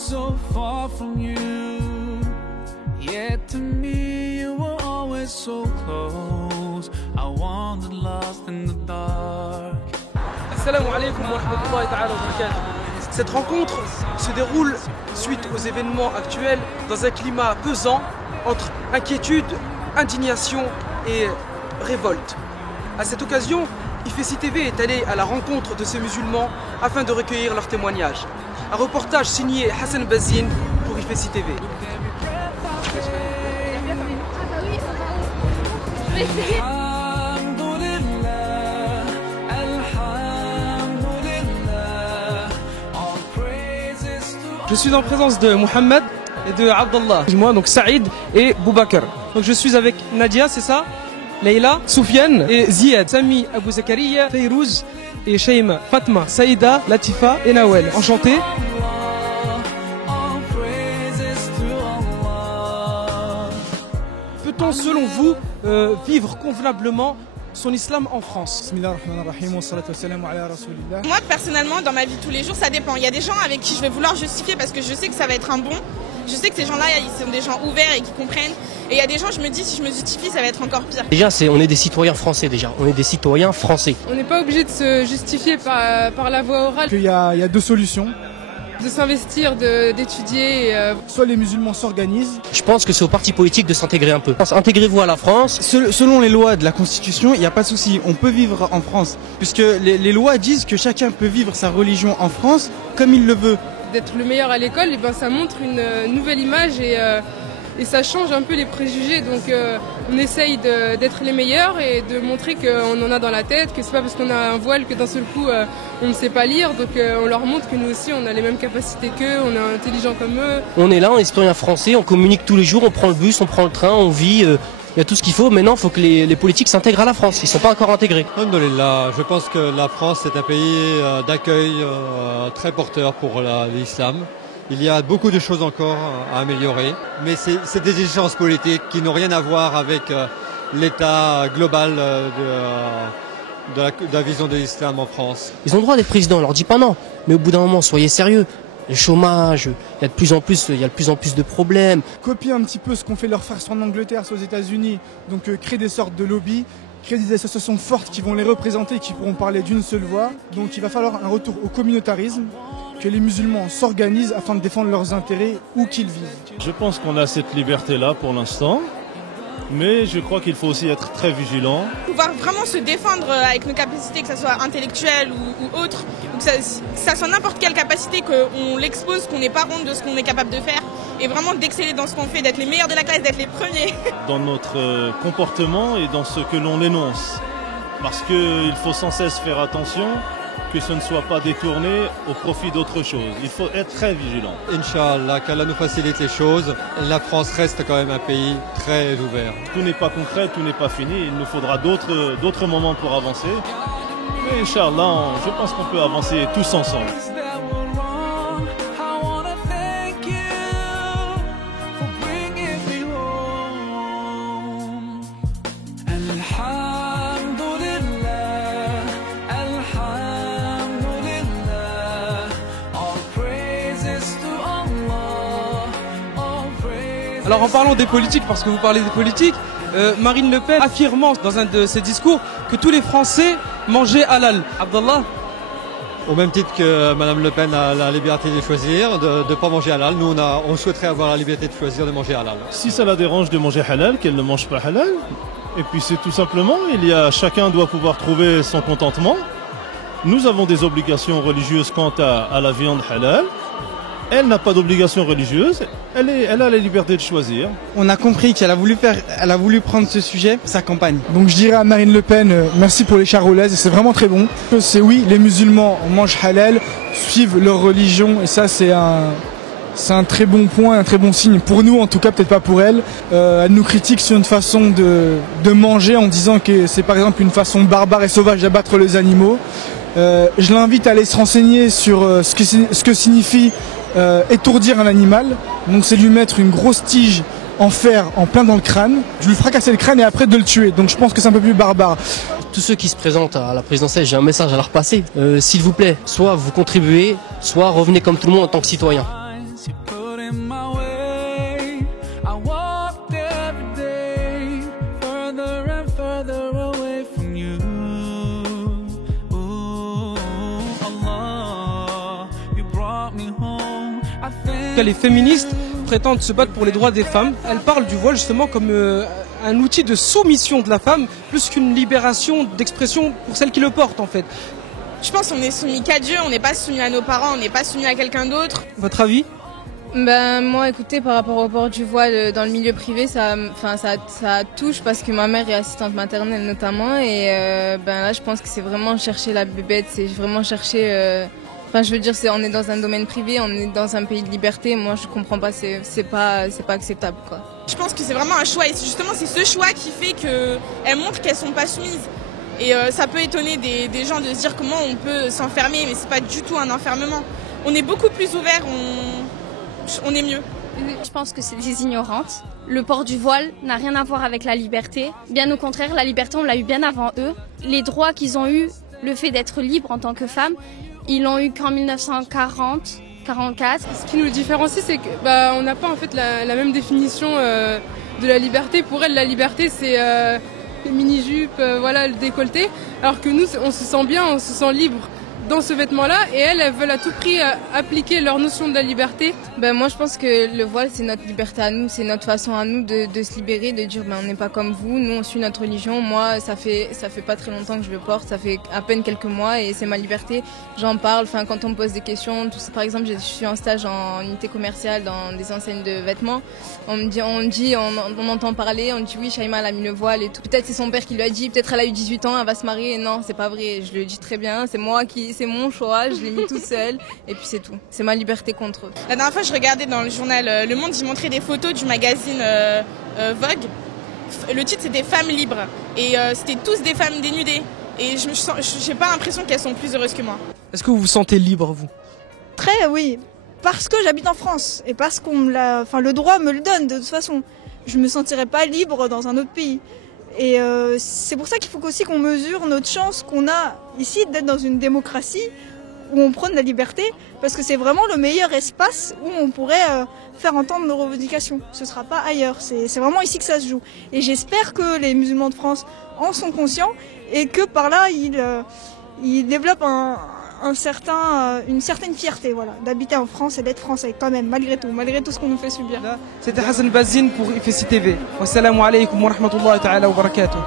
so far from you, yet to me you were always so close. I wandered lost in the dark. Assalamu alaikum wa rahmatullahi ta'ala wa barakatuh. Cette rencontre se déroule suite aux événements actuels dans un climat pesant entre inquiétude, indignation et révolte. À cette occasion, IFECI TV est allé à la rencontre de ces musulmans afin de recueillir leurs témoignages. Un reportage signé Hassan Bazine pour IFECI TV. Je suis en présence de Mohamed et de Abdallah. Moi, donc Saïd et Boubacar. Donc je suis avec Nadia, c'est ça? Leïla, Soufiane et Ziad, Sami, Abou Zakaria, Fayrouz et Shaima, Fatma, Saïda, Latifa et Nawel. Enchanté. Peut-on, selon vous, vivre convenablement son islam en France? Moi personnellement dans ma vie de tous les jours ça dépend. Il y a des gens avec qui je vais vouloir justifier parce que je sais que ça va être un bon. Je sais que ces gens-là ils sont des gens ouverts et qui comprennent. Et il y a des gens je me dis si je me justifie ça va être encore pire. Déjà on est des citoyens français déjà. On est des citoyens français. On n'est pas obligé de se justifier par la voie orale. Il y a deux solutions. De s'investir, d'étudier. Soit les musulmans s'organisent. Je pense que c'est aux partis politiques de s'intégrer un peu. Intégrez-vous à la France. Selon les lois de la Constitution, il n'y a pas de souci. On peut vivre en France. Puisque les lois disent que chacun peut vivre sa religion en France comme il le veut. D'être le meilleur à l'école, et ben, ça montre une nouvelle image et ça change un peu les préjugés. Donc on essaye d'être les meilleurs et de montrer qu'on en a dans la tête, que c'est pas parce qu'on a un voile que d'un seul coup on ne sait pas lire. Donc on leur montre que nous aussi on a les mêmes capacités qu'eux, on est intelligents comme eux. On est là, on est citoyens français, on communique tous les jours, on prend le bus, on prend le train, on vit. Il y a tout ce qu'il faut. Maintenant, il faut que les politiques s'intègrent à la France. Ils ne sont pas encore intégrés. Alhamdoulilah, je pense que la France est un pays d'accueil très porteur pour l'islam. Il y a beaucoup de choses encore à améliorer, mais c'est des exigences politiques qui n'ont rien à voir avec l'état global de la vision de l'islam en France. Ils ont le droit d'être présidents, on leur dit pas non. Mais au bout d'un moment, soyez sérieux. Le chômage, il y a de plus en plus de problèmes. Copier un petit peu ce qu'ont fait leurs frères soit en Angleterre, soit aux États-Unis, donc créer des sortes de lobbies, créer des associations fortes qui vont les représenter, qui pourront parler d'une seule voix. Donc il va falloir un retour au communautarisme, que les musulmans s'organisent afin de défendre leurs intérêts où qu'ils vivent. Je pense qu'on a cette liberté-là pour l'instant, mais je crois qu'il faut aussi être très vigilant. Pouvoir vraiment se défendre avec nos capacités, que ce soit intellectuelles ou autres, que ça soit n'importe quelle capacité, qu'on l'expose, qu'on n'ait pas honte de ce qu'on est capable de faire, et vraiment d'exceller dans ce qu'on fait, d'être les meilleurs de la classe, d'être les premiers. Dans notre comportement et dans ce que l'on énonce, parce qu'il faut sans cesse faire attention que ce ne soit pas détourné au profit d'autre chose. Il faut être très vigilant. Inch'Allah, qu'Allah nous facilite les choses. La France reste quand même un pays très ouvert. Tout n'est pas concret, tout n'est pas fini. Il nous faudra d'autres moments pour avancer. Mais Inch'Allah, je pense qu'on peut avancer tous ensemble. Alors en parlant des politiques, parce que vous parlez des politiques, Marine Le Pen affirmant dans un de ses discours que tous les Français mangeaient halal. Abdallah? Au même titre que Madame Le Pen a la liberté de choisir, de ne pas manger halal, nous on souhaiterait avoir la liberté de choisir de manger halal. Si ça la dérange de manger halal, qu'elle ne mange pas halal. Et puis c'est tout simplement, chacun doit pouvoir trouver son contentement. Nous avons des obligations religieuses quant à la viande halal. Elle n'a pas d'obligation religieuse, elle a la liberté de choisir. On a compris qu'elle a voulu prendre ce sujet, sa campagne. Donc je dirais à Marine Le Pen, merci pour les charolaises, c'est vraiment très bon. C'est oui, les musulmans mangent halal, suivent leur religion, et ça c'est un très bon point, un très bon signe pour nous, en tout cas peut-être pas pour elle. Elle nous critique sur une façon de manger en disant que c'est par exemple une façon barbare et sauvage d'abattre les animaux. Je l'invite à aller se renseigner sur ce que signifie étourdir un animal. Donc c'est lui mettre une grosse tige en fer en plein dans le crâne, de lui fracasser le crâne et après de le tuer. Donc je pense que c'est un peu plus barbare. Tous ceux qui se présentent à la présidentielle, j'ai un message à leur passer. S'il vous plaît, soit vous contribuez, soit revenez comme tout le monde en tant que citoyen. cas les féministes, prétendent se battre pour les droits des femmes. Elles parlent du voile justement comme un outil de soumission de la femme, plus qu'une libération d'expression pour celle qui le porte en fait. Je pense qu'on est soumis qu'à Dieu, on n'est pas soumis à nos parents, on n'est pas soumis à quelqu'un d'autre. Votre avis? Ben moi, écoutez, par rapport au port du voile dans le milieu privé, ça touche parce que ma mère est assistante maternelle notamment et ben là, je pense que c'est vraiment chercher la bébête, c'est vraiment chercher. Enfin, je veux dire, on est dans un domaine privé, on est dans un pays de liberté. Moi, je comprends pas, c'est pas acceptable, quoi. Je pense que c'est vraiment un choix et justement, c'est ce choix qui fait qu'elles montrent qu'elles sont pas soumises. Et ça peut étonner des gens de se dire comment on peut s'enfermer, mais c'est pas du tout un enfermement. On est beaucoup plus ouvert, on est mieux. Je pense que c'est des ignorantes. Le port du voile n'a rien à voir avec la liberté. Bien au contraire, la liberté, on l'a eu bien avant eux. Les droits qu'ils ont eus, le fait d'être libre en tant que femme, ils l'ont eu qu'en 1940-44. Ce qui nous différencie, c'est qu'on n'a pas en fait la même définition de la liberté. Pour elles, la liberté, c'est les mini-jupes, voilà, le décolleté. Alors que nous, on se sent bien, on se sent libre dans ce vêtement-là, et elles veulent à tout prix appliquer leur notion de la liberté. Ben moi je pense que le voile c'est notre liberté à nous, c'est notre façon à nous de se libérer, de dire ben on n'est pas comme vous, nous on suit notre religion. Moi ça fait pas très longtemps que je le porte, ça fait à peine quelques mois et c'est ma liberté. J'en parle, enfin quand on me pose des questions, tout ça, par exemple je suis en stage en unité commerciale dans des enseignes de vêtements. On entend parler, on dit oui Shaima elle a mis le voile et tout. Peut-être c'est son père qui lui a dit, peut-être elle a eu 18 ans, elle va se marier. Non c'est pas vrai, je le dis très bien, c'est mon choix, je l'ai mis tout seul et puis c'est tout. C'est ma liberté contre eux. La dernière fois, je regardais dans le journal Le Monde, ils montraient des photos du magazine Vogue. Le titre, c'était Femmes libres. Et c'était tous des femmes dénudées. Et j'ai pas l'impression qu'elles sont plus heureuses que moi. Est-ce que vous vous sentez libre, vous? Très, oui. Parce que j'habite en France et parce le droit me le donne de toute façon. Je me sentirais pas libre dans un autre pays. Et c'est pour ça qu'il faut aussi qu'on mesure notre chance qu'on a ici d'être dans une démocratie où on prône la liberté, parce que c'est vraiment le meilleur espace où on pourrait faire entendre nos revendications. Ce ne sera pas ailleurs, c'est vraiment ici que ça se joue. Et j'espère que les musulmans de France en sont conscients et que par là, ils développent une certaine fierté d'habiter en France et d'être français quand même, malgré tout ce qu'on nous fait subir. C'était Hassan Bazine pour IFSI TV. Wassalamu alaikum wa rahmatullahi ta'ala wa barakatuh.